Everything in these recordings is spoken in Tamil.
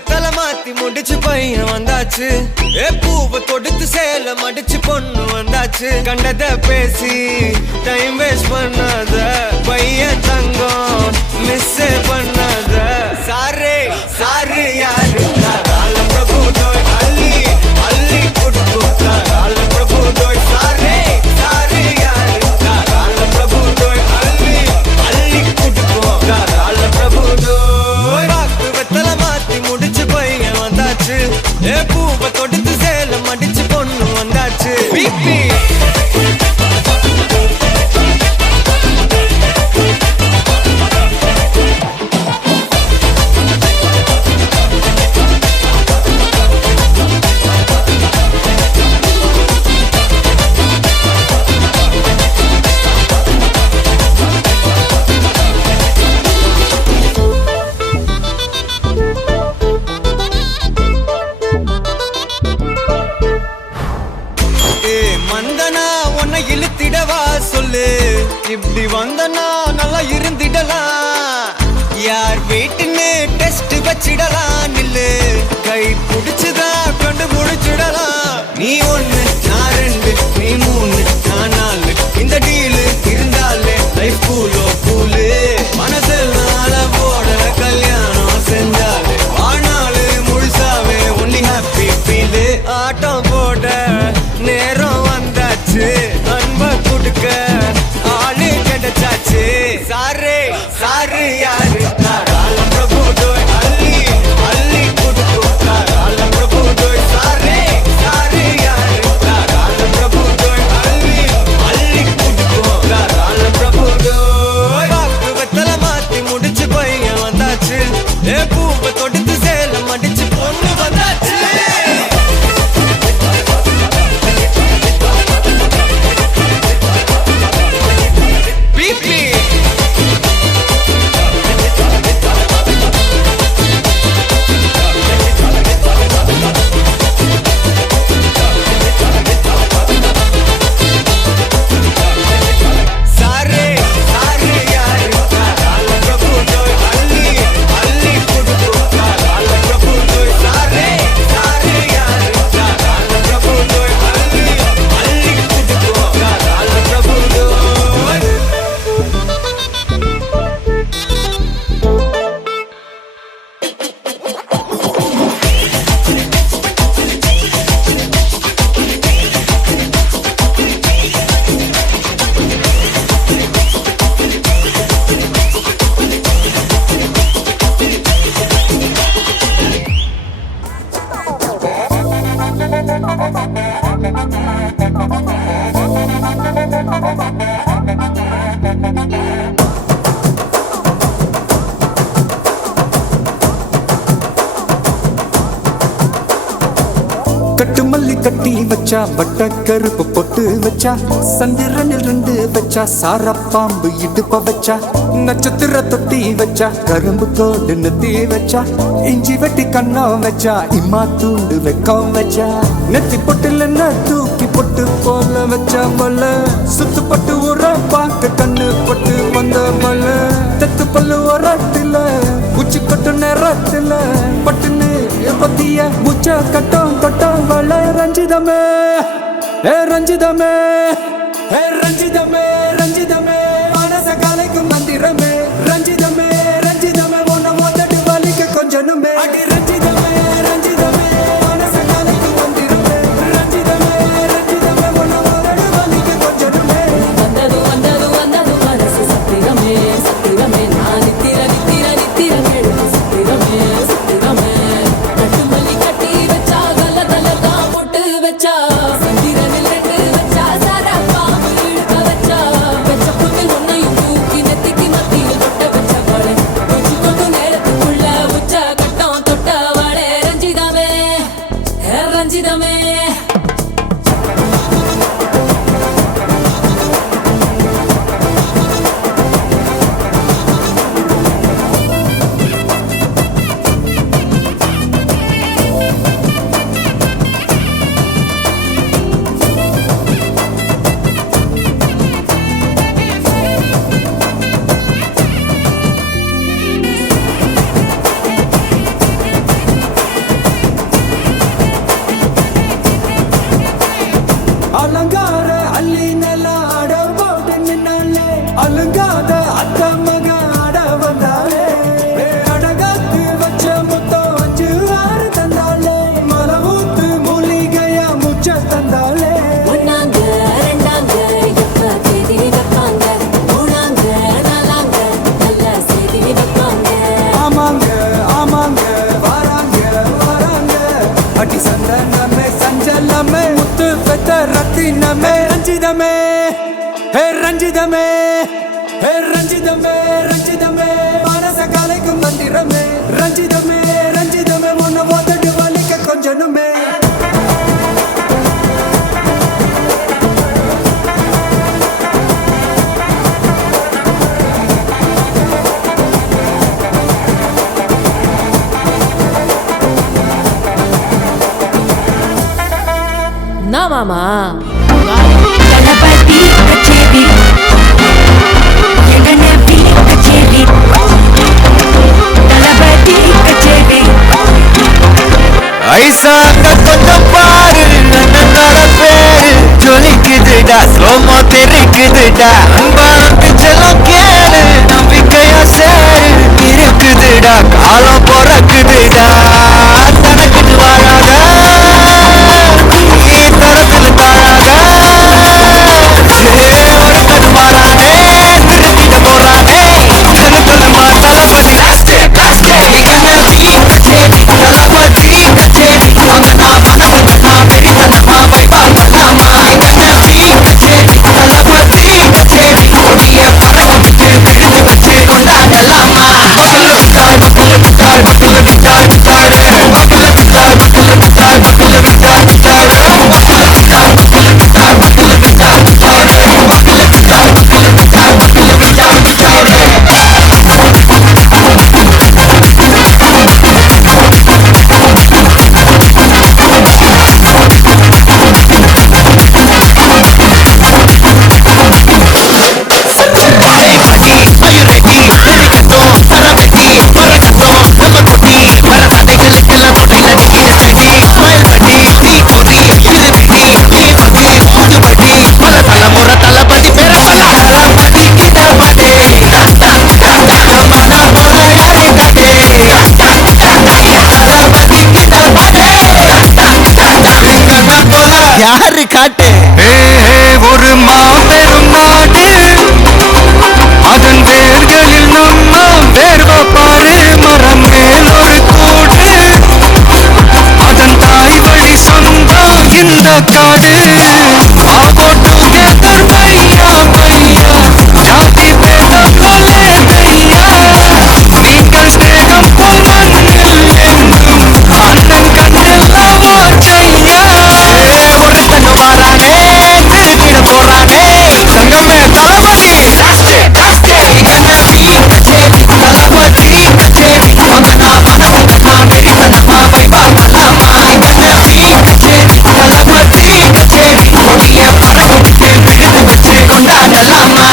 வெத்தல மாத்தி முடிச்சு பையன் வந்தாச்சு. பூவை தொடுத்து சேல மடிச்சு பொண்ணு வந்தாச்சு. கண்டத பேசி டைம் வேஸ்ட் பண்ணாத பையன் தங்கம் மிஸ் பண்ணாத. சாரே சாரு யாரு பிரபு தோய் அள்ளி அள்ளி குடுக்கு பிரபு தோய். சாரே சாரு யாரு பிரபு தோய் அள்ளி அள்ளி குடுக்கு பிரபு தோய். வாக்கு வெத்தல மாத்தி முடிச்சு பையன் வந்தாச்சு. பூவை தொடுத்து சேல மடிச்சு பொண்ணு வந்தாச்சு. பிபி மந்தனா உன்னை இழுத்திடவா சொல்லு. இப்படி வந்தனா நல்லா இருந்திடலாம். யார் வீட்டுன்னு டெஸ்ட் வச்சிடலாம். நில்லு கை புடிச்சுதா கண்டு முடிச்சிடலாம். நீ ஒண்ணு நான் ரெண்டு நீ மூணு நான் நாலு. இந்த டீலு இருந்தாலே லைஃப் கூலோ கூலு. மனசெல்லாம் போட கல்யாணம் செஞ்சாலே ஆனாலு முழுசாவே ஒன்லி ஹாப்பி ஃபீலு. ஆட்டம் போட நேரம் வந்தாச்சு. அன்ப கொடுக்க ஆளு கிடைச்சாச்சு. சாரே சாரு யாரு பிரபு தோய் அள்ளி அள்ளி கொடுக்கு பிரபு தோய். சாரே சாரு யாரு பிரபு தோய் அள்ளி அள்ளி கொடுக்கு பிரபு தோய். வாக்கு வெத்தல மாத்தி முடிச்சு பையன் வந்தாச்சு. பூவை தொடுத்து சேலம் அடிச்சு பொண்ணு வந்தாச்சு. கட்டு மல்லி கட்டி வச்சா வட்ட கருப்பு பொட்டு வச்சா. சந்திரனில் ரெண்டு வச்சா சார பாம்பு இடுப்ப வச்சா. நட்சத்திர தொட்டி வச்சா கரும்பு கோடு நெத்தி வச்சா. இஞ்சி வெட்டி கண்ணம் வச்சா இம்மா தூண்டு வெக்கம் வச்சா. நெத்தி பொட்டுல தூக்கி பொட்டு போல வச்சா போல. சுத்து பட்டு உர பாக்க கண்ணு பொட்டு வந்த போல. தெத்து பல்லு உரத்துல உச்சி கொட்டு நேரத்துல பட்டுன்னு பத்திய முச்ச கட்டம் கட்டம் வள. ரஞ்சிதமே ஏ ரஞ்சிதமே ஏ ரஞ்சிதமே ரஞ்சிதமே மனச கலைக்கும் மந்திரமே. ரஞ்சிதமே ரஞ்சிதமே உன்னை மொத்தட்டு வலிக்க கொஞ்சனுமே. அடி ரஞ்சிதமே ரஞ்சிதமே மனச கலைக்கும் மந்திரமே. ரஞ்சிதமே ரஞ்சிதமே உன்னை மொத்தட்டு வலிக்க கொஞ்சனுமே. வந்தது வந்தது வந்தது மனசு சத்திரமே சத்திரமே. நான் நித்திர நித்திர நித்திர கேடு சத்திரமே சத்திரமே. கட்டு மல்லி கட்டி வச்சா கல கல தான் பொட்டு வச்சா. சந்திரனில் ரெண்டு வச்சா சார பாம்பு இழுக்க வச்சா. அலுங்காத அத்த மக ஆட வந்தாளே அடகாத்து வச்ச முத்தம் வச்சு ஆறு தந்தாளே மலவூத்து மூலிகையா முச்ச தந்தாளே ஒன்னாங்க ரெண்டாங்க எப்ப தேதி வைப்பாங்க மூணாங்க நாலாங்க நல்ல செய்தி வைப்பாங்க ஆமாங்க ஆமாங்க வராங்க வராங்க அடி சந்தனமே சஞ்சலமே முத்து பெத்த ரத்தினமே ரஞ்சிதமே ஹே ரஞ்சிதமே ஹே ரஞ்சிதமே ரஞ்சிதமே மனச கலைக்கும் மந்திரமே ரஞ்சிதமே ரஞ்சிதமே உன்னை ஓதட்டு வலிக்க கொஞ்சனுமே நான் மாமா தளபதி கச்சேரி எடனபி கச்சேரி தளபதி கச்சேரி ஐசாங்க கொஞ்சம் பாரு நன்னோட பேரு ஜொலிக்குதுடா ஸ்லோமோ தெரிக்குதுடா அன்பான செல்லம் கேளு நம்பிக்கையா சேரு இருக்குதுடா காலம் பிறக்குதுடா தனக்குன்னு வாழாத நீ தரத்துல தாழாத ஒரு கடுமாறானே திருத்திட போறானே தனக்குள்ள தளபதி காஸ்டே காஸ்டே தளபதி கச்சேரி அங்க நான் மனசுல நான் வெறித்தனமா வைப்பா பண்ணாமா கச்சேரி தளபதி கச்சேரி கொடிய பறக்க விட்டு விழுந்து வச்சு கொண்டாடலாமா மக்கள் விட்டாள் மக்கள் விட்டாள் மக்கள் விட்டாள் விட்டாள் மக்கள் விட்டாள் மக்கள் விட்டாள் மக்கள் விட்டாள் விட்டாள் மக்கள் விட்டாள் மக்கள் விட்டாள் மக்கள் விட்டாள் விட்டாள் மக்கள் விட்டாள் மக்கள் விட்டாள் மக்கள் விட்டாள் விட்டாள் யாரு காட்டு ஒரு மாபெரும் நாடு அதன் வேர்களில் நம்ம வேர்வ பாரு மரம் மேல் ஒரு கூடு அதன் தாய் வழி சொந்தம் இந்த காடு போட்டு கேட்டர் பையா பையா ஜாதி பேதம் கொலே தையா நீங்கள் ஸ்நேகம் போல் மண்ணில் என்றும் அண்ணன் கண்ணெல்லாம் ஓச்சையா ஒரு தங்க மாறானே திருத்திட போறானே தங்கமே தளபதி காஸ்டே காஸ்டே கண்ணபி கச்சேரி தளபதி கச்சேரி அங்க நான் மனசுல நான் வெறித்தனமா வைப்பா பண்ணாமா கண்ணபி கச்சேரி தளபதி கச்சேரி கொடிய பறக்க விட்டு விழுந்து வச்சு கொண்டாடலாமா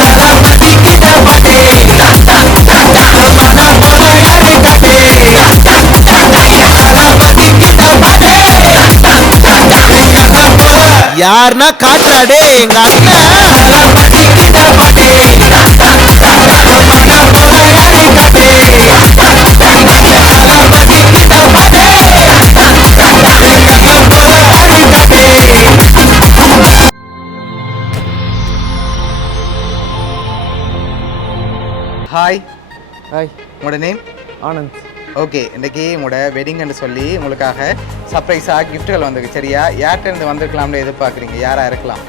தளபதி கிட்ட பாட்டே மன போல யாரு காட்டே தளபதி கிட்ட பாட்டே யாருன்னா காட்டுறாடே எங்க அண்ணன் ஹாய் ஹாய் உங்களோட நேம் ஆனந்த். ஓகே இன்றைக்கி உங்களோட வெட்டிங்னு சொல்லி உங்களுக்காக சர்ப்ரைஸாக கிஃப்ட்டுகள் வந்திருக்கு சரியா யார்கிட்ட இருந்து வந்திருக்கலாம்னு எதிர்பார்க்குறீங்க யாராக இருக்கலாம்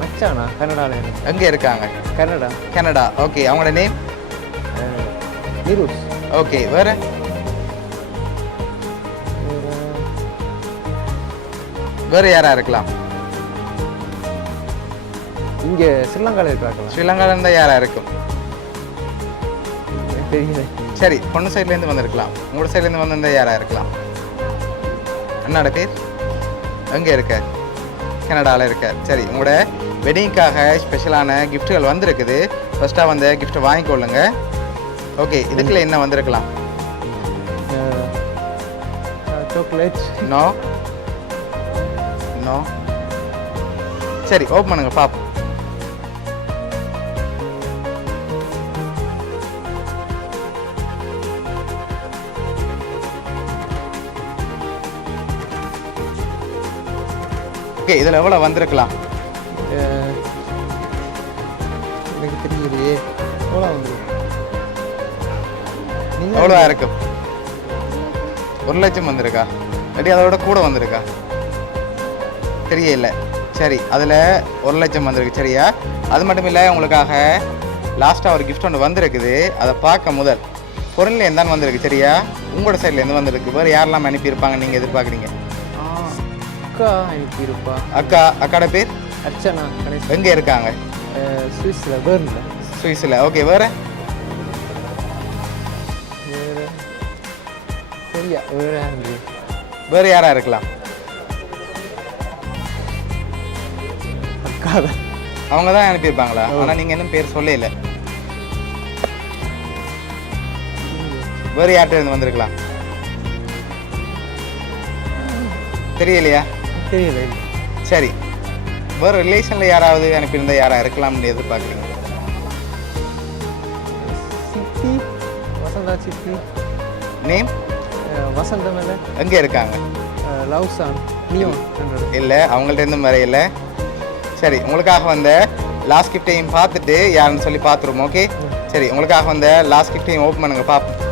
மச்சானா கனடாவில் எங்கே இருக்காங்க கனடா. கனடா ஓகே அவங்களோட நேம் நிரூஸ். ஓகே வேறு வேறு யாராக இருக்கலாம் இங்கே ஸ்ரீலங்காவில் இருக்கிறாங்களா? ஸ்ரீலங்காவில் இருந்தால் யாராக இருக்கும் தெரியல. சரி பொண்ணு சைட்லேருந்து வந்திருக்கலாம் உங்களோட சைட்லேருந்து வந்திருந்தா யாராக இருக்கலாம் என்னோட பேர் எங்கே இருக்க கனடாவில் இருக்க சரி உங்களோட வெட்டிங்காக ஸ்பெஷலான கிஃப்ட்டுகள் வந்திருக்குது ஃபஸ்ட்டாக வந்து கிஃப்ட்டை வாங்கிக்கொள்ளுங்க ஓகே இதுக்குள்ள என்ன வந்திருக்கலாம் சாக்லேட். நோ நோ சரி ஓப்பன் பண்ணுங்க பாப்போம் ஓகே, இதில் எவ்வளோ வந்திருக்கலாம்? எனக்கு தெரியலையே. எவ்வளோ வந்து எவ்வளோ இருக்கும்? 1 லட்சம் வந்திருக்கா? இல்லாட்டி அதோட கூட வந்திருக்கா? தெரியல. சரி, அதில் 1 லட்சம் வந்திருக்கு. சரியா? அது மட்டும் இல்லை, உங்களுக்காக லாஸ்ட்டாக ஒரு கிஃப்ட் ஒன்று வந்திருக்குது. அதை பார்க்க முதல் பொருளில் எந்தான்னு வந்திருக்கு. சரியா? உங்களோட சைடில் எந்த வந்திருக்கு? வேறு யாரெல்லாம் அனுப்பியிருப்பாங்க நீங்கள் எதிர்பார்க்குறீங்க? அக்கா அனுப்பியிருப்பா. அக்காட பேர் அர்ச்சனா கணேஷ். எங்கே இருக்காங்க? சுவிஸில் பேர்னில். சுவிஸில். ஓகே, வேறு வேறு சரியா வேறு யாரு? வேறு யாராக இருக்கலாம்? அக்கா தான். அவங்க தான் அனுப்பியிருப்பாங்களா? ஆனால் நீங்கள் இன்னும் பேர் சொல்லல. வேறு யார்கிட்ட இருந்து வந்திருக்கலாம்? தெரியலையா? தெரியல. சரி, வேறு ரிலேஷனில் யாராவது அனுப்பியிருந்தால் யாராக இருக்கலாம்னு எதிர்பார்க்குறீங்க? சித்தி வசந்தா சித்தி. நேம்? வசந்த மேலே. எங்கே இருக்காங்க? Love song neo. இல்லை, அவங்கள்ட்ட இருந்தும் வர இல்லை. சரி, உங்களுக்காக வந்த லாஸ்ட் கிஃப்டையும் பார்த்துட்டு யாருன்னு சொல்லி பார்த்துருவோம். ஓகே, சரி, உங்களுக்காக வந்த லாஸ்ட் கிஃப்டையும் ஓப்பன் பண்ணுங்க பார்ப்போம்.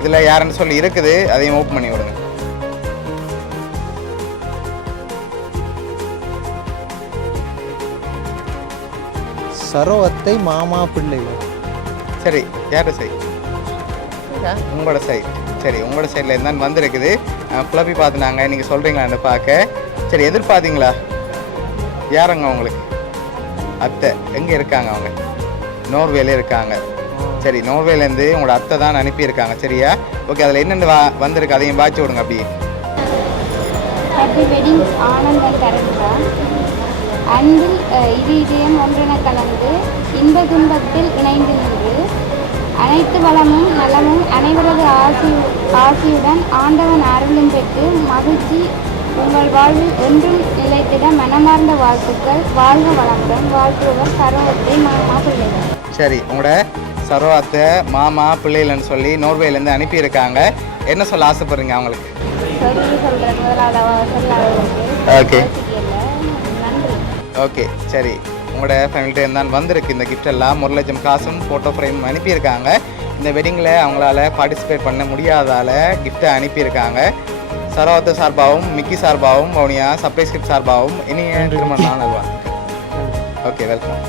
இதில் யாருன்னு சொல்லி இருக்குது, அதையும் ஓப்பன் பண்ணி விடுங்க. சரோவத்தை மாமா பிள்ளைகள். சரி, யாரோட சைட்? உங்களோட சைட். சரி, உங்களோட சைடில் இருந்தாலும் வந்திருக்குது. குழப்பி பார்த்துனாங்க. நீங்கள் சொல்கிறீங்களான்னு பார்க்க. சரி, எதிர்பார்த்தீங்களா? யாருங்க உங்களுக்கு? அத்தை. எங்கே இருக்காங்க அவங்க? நோர்வேல இருக்காங்க. சரி, நோர்வேலேருந்து உங்களோட அத்தை தான் அனுப்பியிருக்காங்க. சரியா? ஓகே, அதில் என்னென்ன வந்திருக்கு அதையும் வாட்சி விடுங்க அப்படியே. ஹாப்பி வெட்டிங் ஆனந்தம் கரண்டா அன்பில் இதயம் ஒன்றென கலந்து இன்ப துன்பத்தில் இணைந்து நின்று அனைத்து வளமும் நலமும் அனைவரது ஆசியுடன் ஆண்டவன் அருளும் பெற்று மகிழ்ச்சி உங்கள் வாழ்வில் என்றும் நிலைத்திட மனமார்ந்த வாழ்த்துக்கள். வாழ்க வளமுடன். வாழ்த்துவர் சரோவத்தை மாமா பிள்ளைகள். சரி, உங்களோட சரோவத்தை மாமா பிள்ளைகள்னு சொல்லி நோர்வேலேருந்து அனுப்பியிருக்காங்க. என்ன சொல்ல ஆசைப்படுறீங்க அவங்களுக்கு? சொல்கிறேன் முதலாவது ஓகே நன்றி. ஓகே, சரி, உங்களோட ஃபேமிலிட்ட இருந்தால் வந்திருக்கு இந்த கிஃப்ட் எல்லாம். 1 லட்சம் காசும் ஃபோட்டோ ஃப்ரேம் அனுப்பியிருக்காங்க. இந்த வெட்டிங்கில் அவங்களால பார்ட்டிசிபேட் பண்ண முடியாதால் கிஃப்ட்டை அனுப்பியிருக்காங்க. சரோவத்து சார்பாகவும் மிக்கி சார்பாகவும் வவுனியா சர்ப்ரைஸ் கிஃப்ட் சார்பாகவும் இனிய திருமண நாள். Okay, welcome.